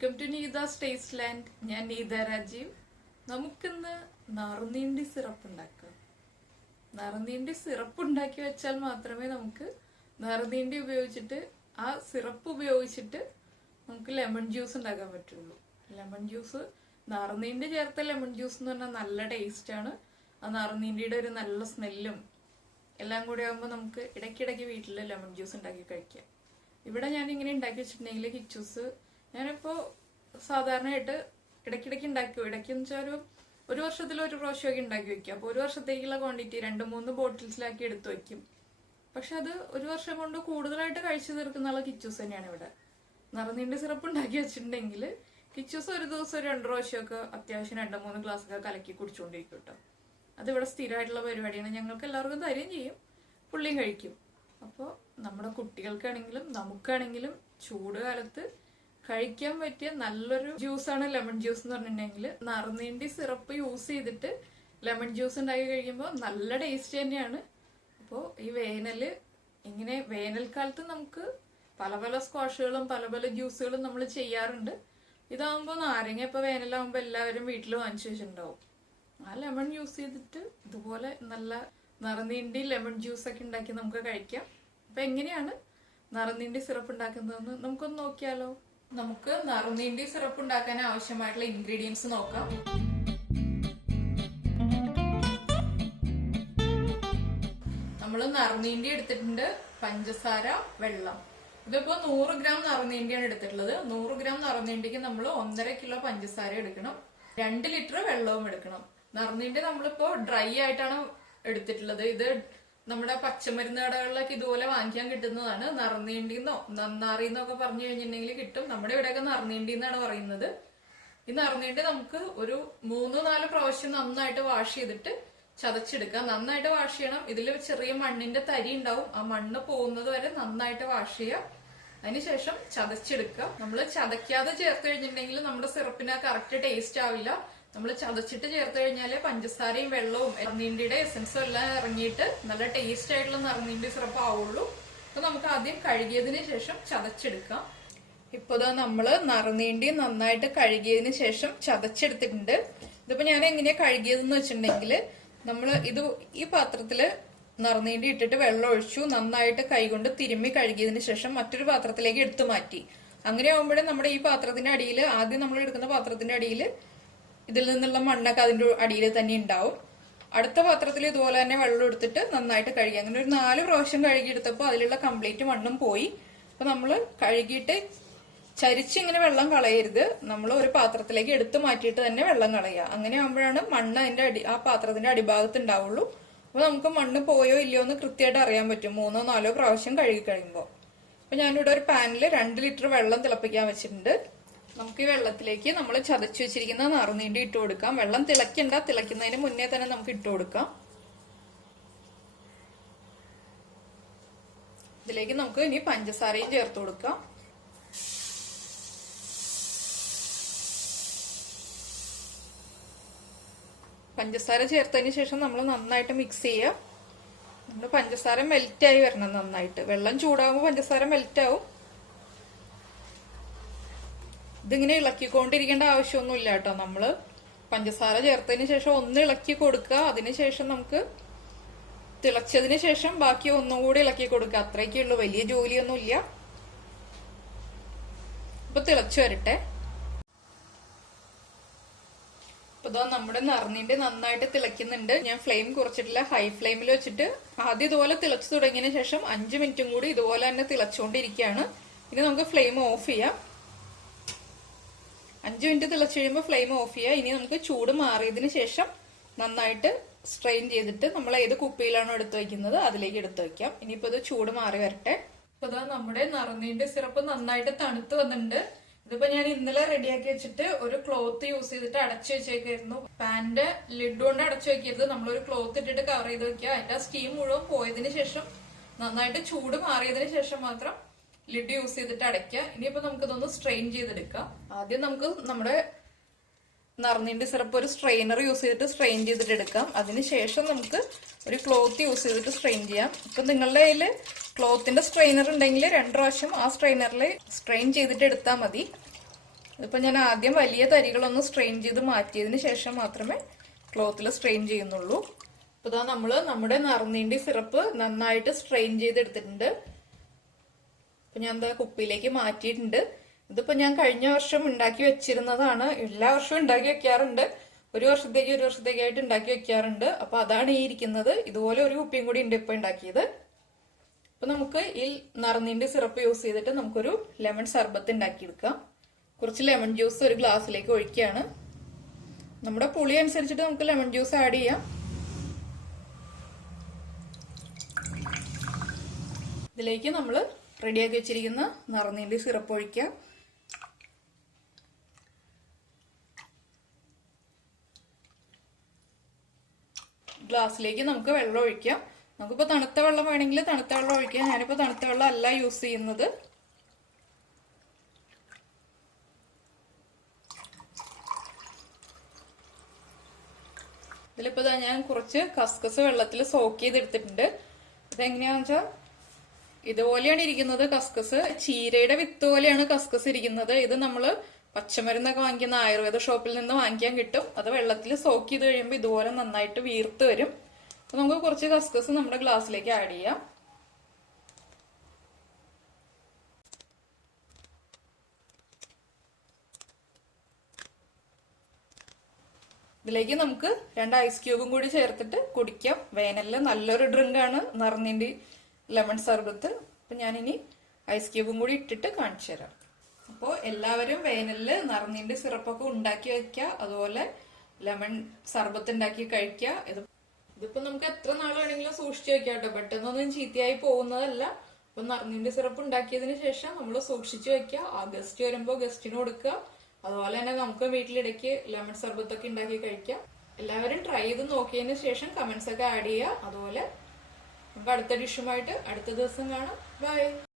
Welcome to Neetha's taste land. ഞാൻ നീത രാജീവ്. നമുക്കിന്ന് നറുനീണ്ടി syrup ഉണ്ടാക്കാം. നറുനീണ്ടി സിറപ്പ് ഉണ്ടാക്കി വെച്ചാൽ മാത്രമേ നമുക്ക് നറുനീണ്ടി ഉപയോഗിച്ചിട്ട് ആ സിറപ്പ് ഉപയോഗിച്ചിട്ട് നമുക്ക് ലെമൺ ജ്യൂസ് ഉണ്ടാക്കാൻ പറ്റുള്ളൂ. ലെമൺ ജ്യൂസ് നറുനീണ്ടി ചേർത്ത ലെമൺ ജ്യൂസ് എന്ന് പറഞ്ഞാൽ നല്ല ടേസ്റ്റാണ്. ആ നറുനീണ്ടിയുടെ ഒരു നല്ല സ്മെല്ലും എല്ലാം കൂടി ആകുമ്പോൾ നമുക്ക് ഇടയ്ക്കിടയ്ക്ക് വീട്ടിൽ ലെമൺ ജ്യൂസ് ഉണ്ടാക്കി കഴിക്കാം. ഇവിടെ ഞാൻ ഇങ്ങനെ ഉണ്ടാക്കി വെച്ചിട്ടുണ്ടെങ്കിൽ കിച്ചൂസ് ഞാനിപ്പോ സാധാരണയായിട്ട് ഇടയ്ക്കിടയ്ക്ക് ഉണ്ടാക്കി, ഇടയ്ക്കെന്ന് വെച്ചാൽ ഒരു വർഷത്തിൽ ഒരു പ്രാവശ്യമൊക്കെ ഉണ്ടാക്കി വെക്കും. അപ്പോൾ ഒരു വർഷത്തേക്കുള്ള ക്വാണ്ടിറ്റി 2-3 ബോട്ടിൽസിലാക്കി എടുത്തു വെക്കും. പക്ഷെ അത് ഒരു വർഷം കൊണ്ട് കൂടുതലായിട്ട് കഴിച്ചു തീർക്കുന്ന കിച്ചൂസ് തന്നെയാണ് ഇവിടെ. നറുനീണ്ടി സിറപ്പ് ഉണ്ടാക്കി വെച്ചിട്ടുണ്ടെങ്കിൽ കിച്ചൂസ് ഒരു ദിവസം 2 പ്രാവശ്യമൊക്കെ അത്യാവശ്യം 2-3 ഗ്ലാസ്സൊക്കെ കലക്കി കുടിച്ചുകൊണ്ടിരിക്കും കേട്ടോ. അതിവിടെ സ്ഥിരമായിട്ടുള്ള പരിപാടിയാണ്. ഞങ്ങൾക്ക് എല്ലാവർക്കും തരുകയും ചെയ്യും, പുള്ളിയും കഴിക്കും. അപ്പോൾ നമ്മുടെ കുട്ടികൾക്കാണെങ്കിലും നമുക്കാണെങ്കിലും ചൂട് കാലത്ത് കഴിക്കാൻ പറ്റിയ നല്ലൊരു ജ്യൂസാണ് ലെമൺ ജ്യൂസ് എന്ന് പറഞ്ഞിട്ടുണ്ടെങ്കിൽ. നറുനീണ്ടി സിറപ്പ് യൂസ് ചെയ്തിട്ട് ലെമൺ ജ്യൂസ് ഉണ്ടാക്കി കഴിക്കുമ്പോൾ നല്ല ടേസ്റ്റ് തന്നെയാണ്. അപ്പോൾ ഈ ഇങ്ങനെ വേനൽക്കാലത്ത് നമുക്ക് പല പല സ്ക്വാഷുകളും പല പല ജ്യൂസുകളും നമ്മൾ ചെയ്യാറുണ്ട്. ഇതാകുമ്പോൾ നാരങ്ങ ഇപ്പോൾ വേനലാകുമ്പോൾ എല്ലാവരും വീട്ടിൽ വാങ്ങിച്ചു വെച്ചിട്ടുണ്ടാവും. ആ ലെമൺ യൂസ് ചെയ്തിട്ട് ഇതുപോലെ നല്ല നറുനീണ്ടി ലെമൺ ജ്യൂസ് ഒക്കെ ഉണ്ടാക്കി നമുക്ക് കഴിക്കാം. അപ്പൊ എങ്ങനെയാണ് നറുനീണ്ടി സിറപ്പ് ഉണ്ടാക്കുന്നതെന്ന് നമുക്കൊന്ന് നോക്കിയാലോ. നമുക്ക് നറുനീണ്ടി സിറപ്പ് ഉണ്ടാക്കാൻ ആവശ്യമായിട്ടുള്ള ഇൻഗ്രീഡിയൻസ് നോക്കാം. നമ്മൾ നറുനീണ്ടി എടുത്തിട്ടുണ്ട്, പഞ്ചസാര, വെള്ളം. ഇതിപ്പോ 100 ഗ്രാം നറുനീണ്ടിയാണ് എടുത്തിട്ടുള്ളത്. 100 ഗ്രാം നറുനീണ്ടിക്ക് നമ്മൾ 1.5 കിലോ പഞ്ചസാര എടുക്കണം, 2 ലിറ്റർ വെള്ളവും എടുക്കണം. നറുനീണ്ടി നമ്മളിപ്പോ ഡ്രൈ ആയിട്ടാണ് എടുത്തിട്ടുള്ളത്. ഇത് നമ്മുടെ പച്ചമരുന്ന് കടകളിലൊക്കെ ഇതുപോലെ വാങ്ങിക്കാൻ കിട്ടുന്നതാണ്. നറുനീണ്ടിന്നോ നന്നാറിന്നൊക്കെ പറഞ്ഞു കഴിഞ്ഞിട്ടുണ്ടെങ്കിൽ കിട്ടും. നമ്മുടെ ഇവിടെയൊക്കെ നറുനീണ്ടി എന്നാണ് പറയുന്നത്. ഈ നറുനീണ്ടി നമുക്ക് ഒരു 3-4 പ്രാവശ്യം നന്നായിട്ട് വാഷ് ചെയ്തിട്ട് ചതച്ചെടുക്കാം. നന്നായിട്ട് വാഷ് ചെയ്യണം. ഇതിൽ ചെറിയ മണ്ണിന്റെ തരി ഉണ്ടാവും. ആ മണ്ണ് പോകുന്നത് വരെ നന്നായിട്ട് വാഷ് ചെയ്യാം. അതിനുശേഷം ചതച്ചെടുക്കുക. നമ്മൾ ചതയ്ക്കാതെ ചേർത്ത് കഴിഞ്ഞിട്ടുണ്ടെങ്കിൽ നമ്മുടെ സിറപ്പിന് കറക്റ്റ് ടേസ്റ്റ് ആവില്ല. നമ്മൾ ചതച്ചിട്ട് ചേർത്ത് കഴിഞ്ഞാല് പഞ്ചസാരയും വെള്ളവും നറുനീണ്ടിയുടെ എസൻസും എല്ലാം ഇറങ്ങിയിട്ട് നല്ല ടേസ്റ്റ് ആയിട്ടുള്ള നറുനീണ്ടി സിറപ്പ് ആവുള്ളൂ. അപ്പൊ നമുക്ക് ആദ്യം കഴുകിയതിന് ശേഷം ചതച്ചെടുക്കാം. ഇപ്പൊ നമ്മള് നറുനീണ്ടി നന്നായിട്ട് കഴുകിയതിന് ശേഷം ചതച്ചെടുത്തിട്ടുണ്ട്. ഇതിപ്പോ ഞാൻ എങ്ങനെയാ കഴുകിയതെന്ന് വെച്ചിട്ടുണ്ടെങ്കിൽ ഈ പാത്രത്തില് നറുനീണ്ടി ഇട്ടിട്ട് വെള്ളം ഒഴിച്ചു, നന്നായിട്ട് കൈകൊണ്ട് തിരുമ്മി കഴുകിയതിന് ശേഷം മറ്റൊരു പാത്രത്തിലേക്ക് എടുത്തു മാറ്റി. അങ്ങനെ ആകുമ്പോഴേ നമ്മുടെ ഈ പാത്രത്തിന്റെ അടിയിൽ, ആദ്യം നമ്മൾ എടുക്കുന്ന പാത്രത്തിന്റെ അടിയിൽ ഇതിൽ നിന്നുള്ള മണ്ണൊക്കെ അതിന്റെ അടിയിൽ തന്നെ ഉണ്ടാവും. അടുത്ത പാത്രത്തിൽ ഇതുപോലെ തന്നെ വെള്ളം എടുത്തിട്ട് നന്നായിട്ട് കഴുകി. അങ്ങനെ ഒരു 4 പ്രാവശ്യം കഴുകിയെടുത്തപ്പോൾ അതിലുള്ള കംപ്ലീറ്റ് മണ്ണും പോയി. അപ്പൊ നമ്മൾ കഴുകിയിട്ട് ചരിച്ചിങ്ങനെ വെള്ളം കളയരുത്. നമ്മൾ ഒരു പാത്രത്തിലേക്ക് എടുത്തു മാറ്റിയിട്ട് തന്നെ വെള്ളം കളയുക. അങ്ങനെ ആകുമ്പോഴാണ് മണ്ണ് ആ പാത്രത്തിന്റെ അടിഭാഗത്ത് ഉണ്ടാവുള്ളൂ. അപ്പൊ നമുക്ക് മണ്ണ് പോയോ ഇല്ലയോ എന്ന് കൃത്യമായിട്ട് അറിയാൻ പറ്റും 3-4 പ്രാവശ്യം കഴുകി കഴിയുമ്പോൾ. അപ്പൊ ഞാനിവിടെ ഒരു പാനിൽ 2 ലിറ്റർ വെള്ളം തിളപ്പിക്കാൻ വെച്ചിട്ടുണ്ട്. നമുക്ക് ഈ വെള്ളത്തിലേക്ക് നമ്മൾ ചതച്ചു വെച്ചിരിക്കുന്ന നറുനീണ്ടി ഇട്ട് കൊടുക്കാം. വെള്ളം തിളയ്ക്കണ്ട, തിളയ്ക്കുന്നതിന് മുന്നേ തന്നെ നമുക്ക് ഇട്ട് കൊടുക്കാം. ഇതിലേക്ക് നമുക്ക് ഇനി പഞ്ചസാരയും ചേർത്ത് കൊടുക്കാം. പഞ്ചസാര ചേർത്തതിന് ശേഷം നമ്മൾ നന്നായിട്ട് മിക്സ് ചെയ്യുക. നമ്മുടെ പഞ്ചസാര മെൽറ്റായി വരണം നന്നായിട്ട്. വെള്ളം ചൂടാകുമ്പോൾ പഞ്ചസാര മെൽറ്റ് ആവും. ഇതിങ്ങനെ ഇളക്കിക്കൊണ്ടിരിക്കേണ്ട ആവശ്യമൊന്നുമില്ല കേട്ടോ. നമ്മള് പഞ്ചസാര ചേർത്തതിന് ശേഷം ഒന്ന് ഇളക്കി കൊടുക്കുക. അതിനുശേഷം നമുക്ക് തിളച്ചതിന് ശേഷം ബാക്കി ഒന്നുകൂടി ഇളക്കി കൊടുക്കുക. അത്രയൊക്കെ ഉള്ളൂ, വലിയ ജോലിയൊന്നുമില്ല. ഇപ്പൊ തിളച്ചു വരട്ടെ. ഇപ്പൊ നമ്മുടെ നറുനീണ്ടി നന്നായിട്ട് തിളയ്ക്കുന്നുണ്ട്. ഞാൻ ഫ്ലെയിം കുറച്ചിട്ടില്ല, ഹൈ ഫ്ലെയിമിൽ വെച്ചിട്ട് ആദ്യം ഇതുപോലെ തിളച്ചു തുടങ്ങിയതിന് ശേഷം 5 മിനിറ്റും കൂടി ഇതുപോലെ തന്നെ തിളച്ചുകൊണ്ടിരിക്കുകയാണ്. ഇനി നമുക്ക് ഫ്ലെയിം ഓഫ് ചെയ്യാം. 5 മിനിറ്റ് തിളച്ചു കഴിയുമ്പോൾ ഫ്ലെയിം ഓഫ് ചെയ്യുക. ഇനി നമുക്ക് ചൂട് മാറിയതിന് ശേഷം നന്നായിട്ട് സ്ട്രെയിൻ ചെയ്തിട്ട് നമ്മൾ ഏത് കുപ്പിയിലാണോ എടുത്തു വയ്ക്കുന്നത് അതിലേക്ക് എടുത്തു വയ്ക്കാം. ഇനിയിപ്പോ ഇത് ചൂട് മാറി വരട്ടെ. ഇപ്പൊ നമ്മുടെ നറുനീണ്ടി സിറപ്പ് നന്നായിട്ട് തണുത്ത് വന്നിട്ടുണ്ട്. ഇതിപ്പോ ഞാൻ ഇന്നലെ റെഡിയാക്കി വെച്ചിട്ട് ഒരു ക്ലോത്ത് യൂസ് ചെയ്തിട്ട് അടച്ചു വെച്ചേക്കായിരുന്നു. പാന്റെ ലിഡ് കൊണ്ട് അടച്ചു വെക്കരുത്, നമ്മളൊരു ക്ലോത്ത് ഇട്ടിട്ട് കവർ ചെയ്ത് വെക്കുക. അതിന്റെ സ്റ്റീം മുഴുവൻ പോയതിനു ശേഷം നന്നായിട്ട് ചൂട് മാറിയതിനു ശേഷം മാത്രം ലിഡ് യൂസ് ചെയ്തിട്ട് അടയ്ക്കുക. ഇനിയിപ്പോ നമുക്കിതൊന്ന് സ്ട്രെയിൻ ചെയ്തെടുക്കാം. ആദ്യം നമുക്ക് നമ്മുടെ നറുനീണ്ടി സിറപ്പ് ഒരു സ്ട്രെയിനർ യൂസ് ചെയ്തിട്ട് സ്ട്രെയിൻ ചെയ്തിട്ട് എടുക്കാം. അതിനുശേഷം നമുക്ക് ഒരു ക്ലോത്ത് യൂസ് ചെയ്തിട്ട് സ്ട്രെയിൻ ചെയ്യാം. ഇപ്പൊ നിങ്ങളുടെ കയ്യിൽ ക്ലോത്തിന്റെ സ്ട്രെയിനർ ഉണ്ടെങ്കിൽ 2 പ്രാവശ്യം ആ സ്ട്രെയിനറിൽ സ്ട്രെയിൻ ചെയ്തിട്ട് എടുത്താൽ മതി. ഇതിപ്പോൾ ഞാൻ ആദ്യം വലിയ തരികളൊന്ന് സ്ട്രെയിൻ ചെയ്ത് മാറ്റിയതിന് ശേഷം മാത്രമേ ക്ലോത്തിൽ സ്ട്രെയിൻ ചെയ്യുന്നുള്ളൂ. അപ്പോൾ ഇതാ നമ്മൾ നമ്മുടെ നറുനീണ്ടി സിറപ്പ് നന്നായിട്ട് സ്ട്രെയിൻ ചെയ്തെടുത്തിട്ടുണ്ട്. അപ്പം ഞാൻ എന്താ കുപ്പിയിലേക്ക് മാറ്റിയിട്ടുണ്ട്. ഇതിപ്പോൾ ഞാൻ കഴിഞ്ഞ വർഷം ഉണ്ടാക്കി വെച്ചിരുന്നതാണ്. എല്ലാ വർഷവും ഉണ്ടാക്കി വെക്കാറുണ്ട്. ഒരു വർഷത്തേക്കായിട്ട് ഉണ്ടാക്കി വെക്കാറുണ്ട്. അപ്പൊ അതാണ് ഈ ഇരിക്കുന്നത്. ഇതുപോലെ ഒരു കുപ്പിയും കൂടി ഉണ്ട് ഇപ്പൊ ഉണ്ടാക്കിയത്. അപ്പൊ നമുക്ക് ഈ നറുനീണ്ടി സിറപ്പ് യൂസ് ചെയ്തിട്ട് നമുക്കൊരു ലെമൺ സർബത്ത് ഉണ്ടാക്കിയെടുക്കാം. കുറച്ച് ലെമൺ ജ്യൂസ് ഒരു ഗ്ലാസ്സിലേക്ക് ഒഴിക്കുകയാണ്. നമ്മുടെ പുളി അനുസരിച്ചിട്ട് നമുക്ക് ലെമൺ ജ്യൂസ് ആഡ് ചെയ്യാം. ഇതിലേക്ക് നമ്മൾ റെഡിയാക്കി വെച്ചിരിക്കുന്ന നറുനീണ്ടി സിറപ്പ് ഒഴിക്കാം. ഗ്ലാസ്സിലേക്ക് നമുക്ക് വെള്ളം ഒഴിക്കാം. നമുക്കിപ്പോൾ തണുത്ത വെള്ളം വേണമെങ്കിൽ തണുത്ത വെള്ളം ഒഴിക്കാം. ഞാനിപ്പോൾ തണുത്ത വെള്ളം അല്ല യൂസ് ചെയ്യുന്നത്. ഇതിലിപ്പോൾ ഞാൻ കുറച്ച് കസ്കസ് വെള്ളത്തിൽ സോക്ക് ചെയ്തെടുത്തിട്ടുണ്ട്. ഇതെങ്ങനെയാണെന്ന് വെച്ചാൽ ഇതുപോലെയാണ് ഇരിക്കുന്നത് കസ്കസ്. ചീരയുടെ വിത്ത് പോലെയാണ് കസ്കസ് ഇരിക്കുന്നത്. ഇത് നമ്മള് പച്ചമരുന്നൊക്കെ വാങ്ങിക്കുന്ന ആയുർവേദ ഷോപ്പിൽ നിന്ന് വാങ്ങിക്കാൻ കിട്ടും. അത് വെള്ളത്തിൽ സോക്ക് ചെയ്ത് കഴിയുമ്പോൾ ഇതുപോലെ നന്നായിട്ട് വീർത്ത് വരും. അപ്പൊ നമുക്ക് കുറച്ച് കസ്കസ് നമ്മുടെ ഗ്ലാസ്സിലേക്ക് ആഡ് ചെയ്യാം. ഇതിലേക്ക് നമുക്ക് 2 ഐസ് ക്യൂബും കൂടി ചേർത്തിട്ട് കുടിക്കാം. വേനലില് നല്ലൊരു ഡ്രിങ്ക് ആണ് നറുനീണ്ടി ലെമൺ സർബത്ത്. അപ്പൊ ഞാനിനി ഐസ് ക്യൂബും കൂടി ഇട്ടിട്ട് കാണിച്ചു തരാം. അപ്പോൾ എല്ലാവരും വേനലില് നറുനീണ്ടി സിറപ്പൊക്കെ ഉണ്ടാക്കി വെക്കുക. അതുപോലെ ലെമൺ സർബത്ത് ഉണ്ടാക്കി കഴിക്കുക. ഇതിപ്പോ നമുക്ക് എത്ര നാൾ വേണമെങ്കിലും സൂക്ഷിച്ചു വെക്കാം കേട്ടോ. പെട്ടെന്നൊന്നും ചീത്തയായി പോകുന്നതല്ല. അപ്പൊ നറുനീണ്ടി സിറപ്പ് ഉണ്ടാക്കിയതിന് ശേഷം നമ്മൾ സൂക്ഷിച്ചു വെക്കുക. ആ ഗസ്റ്റ് വരുമ്പോൾ ഗസ്റ്റിന് കൊടുക്കുക. അതുപോലെ തന്നെ നമുക്ക് വീട്ടിലിടയ്ക്ക് ലെമൺ സർബത്തൊക്കെ ഉണ്ടാക്കി കഴിക്കാം. എല്ലാവരും ട്രൈ ചെയ്ത് നോക്കിയതിന് ശേഷം കമന്റ്സ് ഒക്കെ ആഡ് ചെയ്യുക. അതുപോലെ നമുക്ക് അടുത്ത ഡിഷുമായിട്ട് അടുത്ത ദിവസം കാണാം. ബൈ.